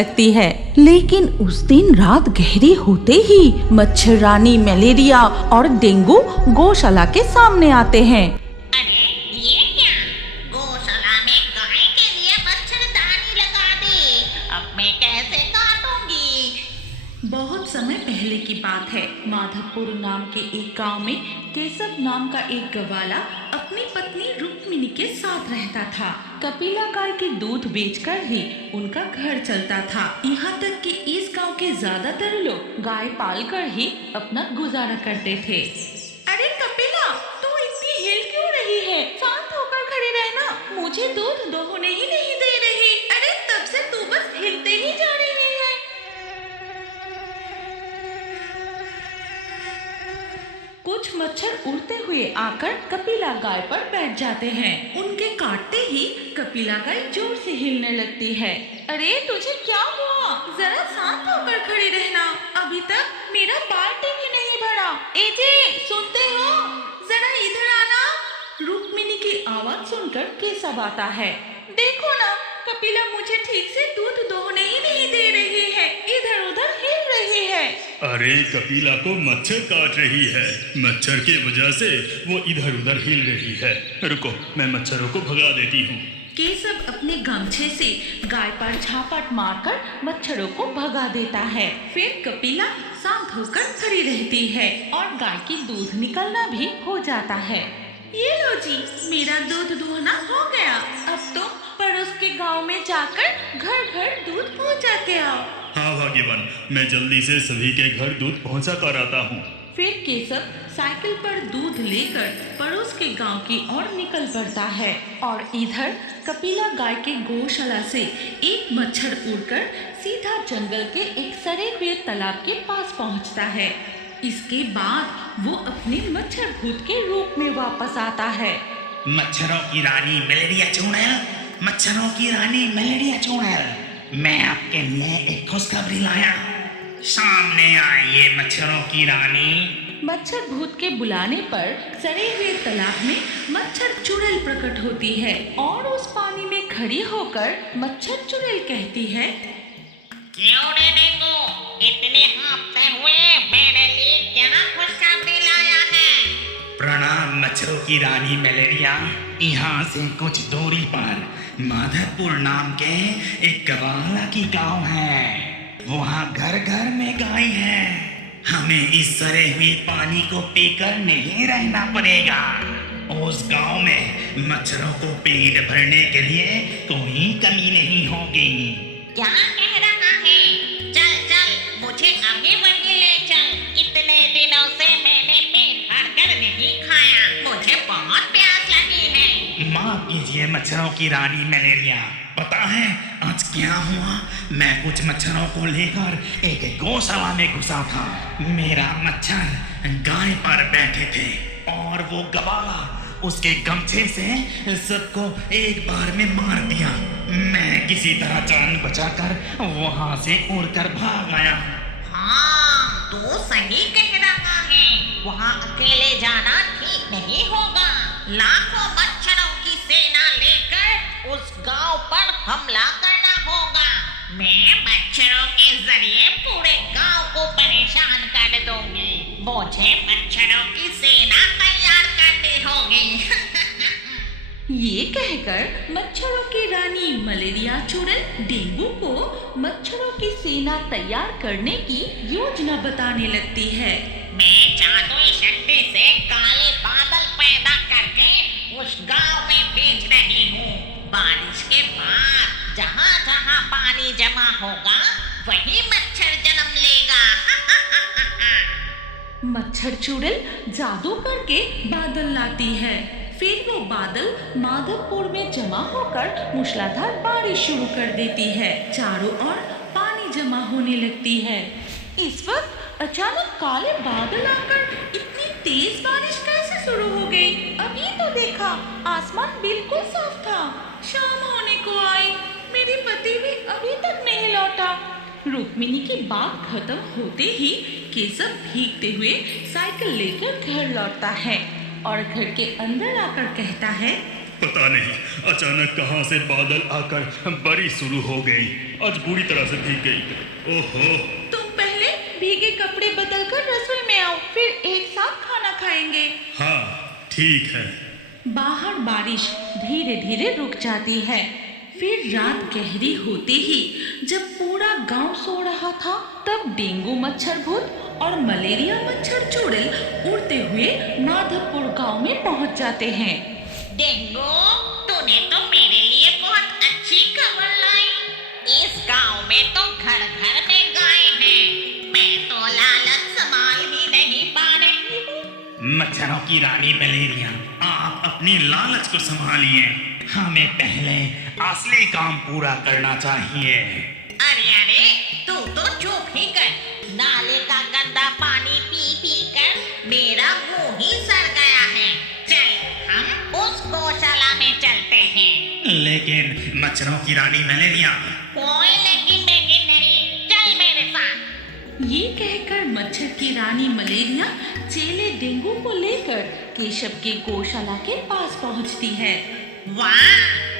लगती है। लेकिन उस दिन रात गहरी होते ही मच्छररानी मलेरिया और डेंगू गौशाला के सामने आते हैं। अरे ये क्या? गौशाला में गाय के लिए मच्छरदानी लगा दी। अब मैं कैसे काटूंगी? बहुत समय पहले की बात है। माधवपुर नाम के एक गांव में केशव नाम का एक गवाला अपनी पत्नी रुक्मिणी के साथ रहता था। कपिला गाय के दूध बेचकर ही उनका घर चलता था। यहाँ तक कि इस गांव के ज्यादातर लोग गाय पालकर ही अपना गुजारा करते थे। अरे कपिला, तू इतनी हिल क्यों रही है? शांत होकर खड़ी रहना। मुझे दूध दोहने ही नहीं दे रही। अरे तब से तू बस हिलते ही जा रही है। कुछ मच्छर उड़ते हुए आकर कपिला गाय पर बैठ जाते हैं। उनके काटते ही कपिला गाय जोर से हिलने लगती है। अरे तुझे क्या हुआ? जरा शांत होकर खड़ी रहना। अभी तक मेरा बाल्टी भी नहीं भरा। ए जी, सुनते हो? जरा इधर आना। रुक्मिणी की आवाज सुनकर केशव आता है। देखो ना, कपिला मुझे ठीक से दूध दोहने ही नहीं दे रही है, इधर उधर हिल रही है। अरे कपिला को मच्छर काट रही है। मच्छर की वजह से वो इधर उधर हिल रही है। रुको, मैं मच्छरों को भगा देती हूँ। केशव अपने गमछे से गाय पर झापट मारकर मच्छरों को भगा देता है। फिर कपिला शांत होकर खड़ी रहती है और गाय की दूध निकलना भी हो जाता है। ये लो जी, मेरा दूध दोहना हो गया। अब तो पड़ोस के गांव में जाकर घर घर दूध पहुंचा के आओ। हाँ भाग्यवान, मैं जल्दी से सभी के घर दूध पहुंचा कर आता हूँ। फिर केशव साइकिल पर दूध लेकर पड़ोस के गांव की ओर निकल पड़ता है और इधर कपिला गाय के गौशाला से एक मच्छर उड़कर सीधा जंगल के एक सड़े हुए तालाब के पास पहुंचता है। इसके बाद वो अपने मच्छर भूत के रूप में वापस आता है। मच्छरों की रानी मलेरिया चुड़ैल, मच्छरों की रानी मलेरिया चुड़ैल, मैं आपके लिए एक खुशखबरी लाया। सामने आइए मच्छरों की रानी। मच्छर भूत के बुलाने पर सड़े हुए तालाब में मच्छर चुड़ैल प्रकट होती है और उस पानी में खड़ी होकर मच्छर चुड़ैल कहती है, क्यों रे डेंगू, इतने हाँफते हुए मेरे लिए क्या खुशखबरी लाया है? प्रणाम मच्छरों की रानी मलेरिया। यहाँ से कुछ दूरी पर माधवपुर नाम के एक गवाला की गांव है। वहाँ घर घर में गाय है। हमें इस सड़े हुए पानी को पीकर नहीं रहना पड़ेगा। उस गांव में मच्छरों को पेट भरने के लिए कोई कमी नहीं होगी। क्या कह रहा है? चल चल, मुझे अभी वहीं ले चल। इतने दिनों से मैंने पेट भरकर नहीं खाया। मुझे बहुत प्यास लगी है। माफ कीजिए मच्छरों की रानी मलेरिया। पता है आज क्या हुआ? मैं कुछ मच्छरों को लेकर एक गौशाला में घुसा था। मेरा मच्छर गाय पर बैठे थे और वो गवाला उसके गमछे से सबको एक बार में मार दिया। मैं किसी तरह जान बचाकर वहां से उड़कर भाग आया। हाँ, तू सही कह रहा है। वहाँ अकेले जाना ठीक नहीं होगा। लाखों मच्छरों की सेना लेकर उस गांव पर हमला करना होगा। मैं मच्छरों के जरिए पूरे गांव को परेशान कर दूंगी। मुझे मच्छरों की सेना तैयार करनी होगी। ये कहकर मच्छरों की रानी मलेरिया चुड़ैल डेंगू को मच्छरों की सेना तैयार करने की योजना बताने लगती है। मैं जादुई शक्ति से काले बादल पैदा करके उस गांव में भेज रही हूँ। बारिश के बाद जहाँ जहाँ पानी जमा होगा वही मच्छर जन्म लेगा। मच्छर चुड़ैल जादू करके बादल लाती है। फिर वो बादल माधवपुर में जमा होकर मूसलाधार बारिश शुरू कर देती है। चारों ओर पानी जमा होने लगती है। इस वक्त अचानक काले बादल आकर इतनी तेज बारिश कैसे शुरू हो गई? अभी तो देखा, आसमान बिल्कुल साफ था। शाम होने को आई, मेरे पति भी अभी तक नहीं लौटा। रुक्मिणी की बात खत्म होते ही केशव भीगते हुए साइकिल लेकर घर लौटता है और घर के अंदर आकर कहता है, पता नहीं अचानक कहां से बादल आकर बारिश शुरू हो गई। आज बुरी तरह से भीग गई। ओहो। तुम पहले भीगे कपड़े बदल कर रसोई में आओ, फिर एक साथ खाना खाएंगे। हाँ ठीक है। बाहर बारिश धीरे धीरे रुक जाती है। फिर रात गहरी होते ही जब पूरा गांव सो रहा था, तब डेंगू मच्छर भूत और मलेरिया मच्छर चुड़ैल उड़ते हुए माधवपुर गांव में पहुंच जाते हैं। डेंगू, तूने तो मेरे लिए बहुत अच्छी खबर लाई। इस गांव में तो घर घर में गाय हैं। मैं तो लालच संभाल ही नहीं पा रही हूँ। मच्छरों की रानी मलेरिया, आप अपनी लालच को संभालिए। हमें पहले असली काम पूरा करना चाहिए। अरे अरे, तू तो चुप ही कर। नाले का गंदा पानी पी पी कर मेरा मुंह ही सड़ गया है। चल हम उस गौशाला में चलते हैं। लेकिन मच्छरों की रानी मलेरिया। कोई लेकिन बेकिन नहीं, चल मेरे साथ। ये कहकर मच्छर की रानी मलेरिया चेले डेंगू को लेकर केशव की गौशाला के पास पहुंचती है। वाह,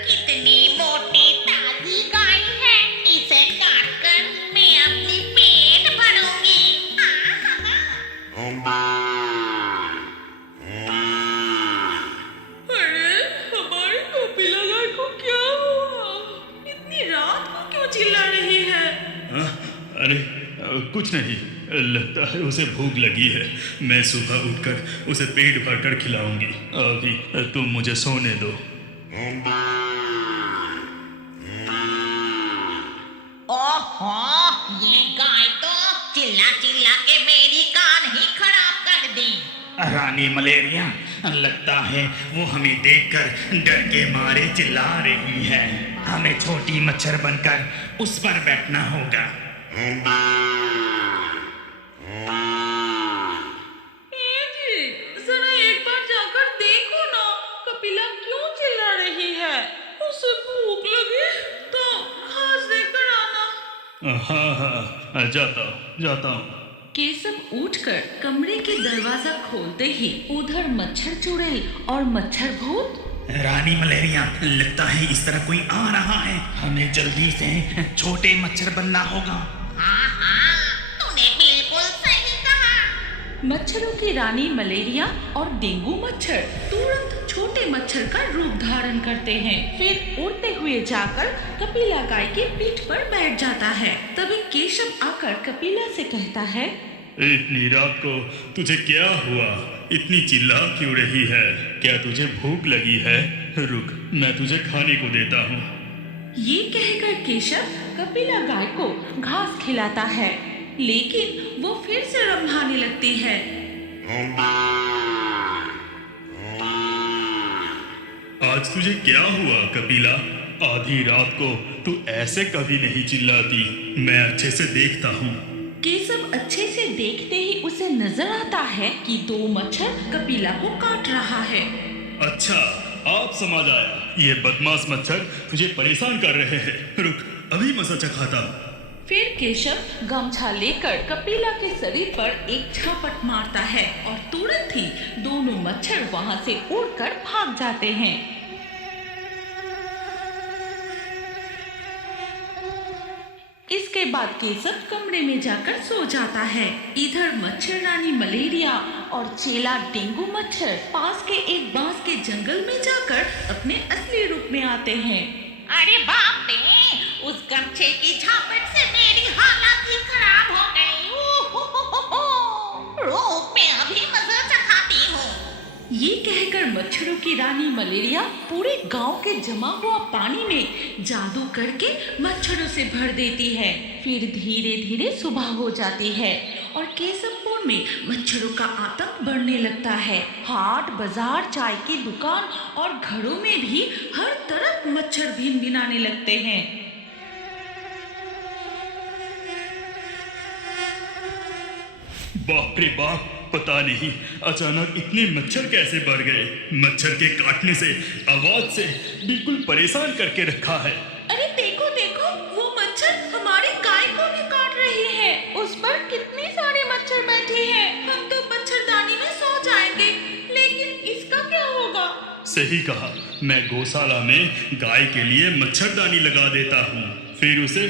कितनी मोटी ताजी गाय है। इसे काटकर मैं अपनी पेट भरूंगी। अरे हमारी कपिला गाय को क्या हुआ? इतनी रात को क्यों चिल्ला रही है? अरे कुछ नहीं, लगता है उसे भूख लगी है। मैं सुबह उठकर उसे पेट भरकर खिलाऊंगी। अभी तुम मुझे सोने दो। ओहो, ये गाय तो चिल्ला चिल्ला के मेरी कान ही खराब कर दी। रानी मलेरिया, लगता है वो हमें देखकर डर के मारे चिल्ला रही है। हमें छोटी मच्छर बनकर उस पर बैठना होगा। जरा एक बार जाकर देखो ना, कपिला क्यों चिल्ला रही है? उसे भूख लगी तो घास देकर आना। हाँ जाता हूँ। केशव उठकर कमरे के दरवाजा खोलते ही उधर मच्छर चुड़ैल और मच्छर भूत। रानी मलेरिया, लगता है इस तरह कोई आ रहा है। हमें जल्दी से छोटे मच्छर बनना होगा। हाँ हाँ, तूने बिल्कुल सही कहा। मच्छरों की रानी मलेरिया और डेंगू मच्छर तुरंत छोटे मच्छर का रूप धारण करते हैं। फिर उड़ते हुए जाकर कपिला गाय की पीठ पर बैठ जाता है। तभी केशव आकर कपिला से कहता है, इतनी रात को तुझे क्या हुआ? इतनी चिल्ला क्यों रही है? क्या तुझे भूख लगी है? रुक, मैं तुझे खाने को देता हूँ। ये कहकर केशव कपिला गाय को घास खिलाता है, लेकिन वो फिर से रंभाने लगती है। आज तुझे क्या हुआ कपिला? आधी रात को तू ऐसे कभी नहीं चिल्लाती। मैं अच्छे से देखता हूँ। केशव अच्छे से देखते ही उसे नजर आता है कि दो मच्छर कपिला को काट रहा है। अच्छा, आप समझ आया। ये बदमाश मच्छर तुझे परेशान कर रहे हैं। रुक, अभी मसा चखाता हूँ। फिर केशव गमछा लेकर कपिला के शरीर पर एक झापट मारता है और तुरंत ही दोनों मच्छर वहां से उड़कर भाग जाते हैं। इसके बाद केशव कमरे में जाकर सो जाता है। इधर मच्छर रानी मलेरिया और चेला डेंगू मच्छर पास के एक बांस के जंगल में जाकर अपने असली रूप में आते हैं। अरे बाप रे, उस गमछे की झापट से मेरी हालत ही खराब हो गई। रुक, मैं अभी मजा चखाती हूँ। ये कहकर मच्छरों की रानी मलेरिया पूरे गांव के जमा हुआ पानी में जादू करके मच्छरों से भर देती है। फिर धीरे धीरे सुबह हो जाती है और केशवपुर में मच्छरों का आतंक बढ़ने लगता है। हाट बाजार, चाय की दुकान और घरों में भी हर तरफ मच्छर भिनभिनाने लगते हैं। बाप रे बाप, पता नहीं अचानक इतने मच्छर कैसे बढ़ गए। मच्छर के काटने से, आवाज से बिल्कुल परेशान करके रखा है। अरे देखो देखो, वो मच्छर हमारी गाय को भी काट रही है। उस पर कितने सारे मच्छर बैठे हैं। हम तो मच्छरदानी में सो जाएंगे, लेकिन इसका क्या होगा? सही सही कहा। मैं गौशाला में गाय के लिए मच्छरदानी लगा देता हूँ, फिर उसे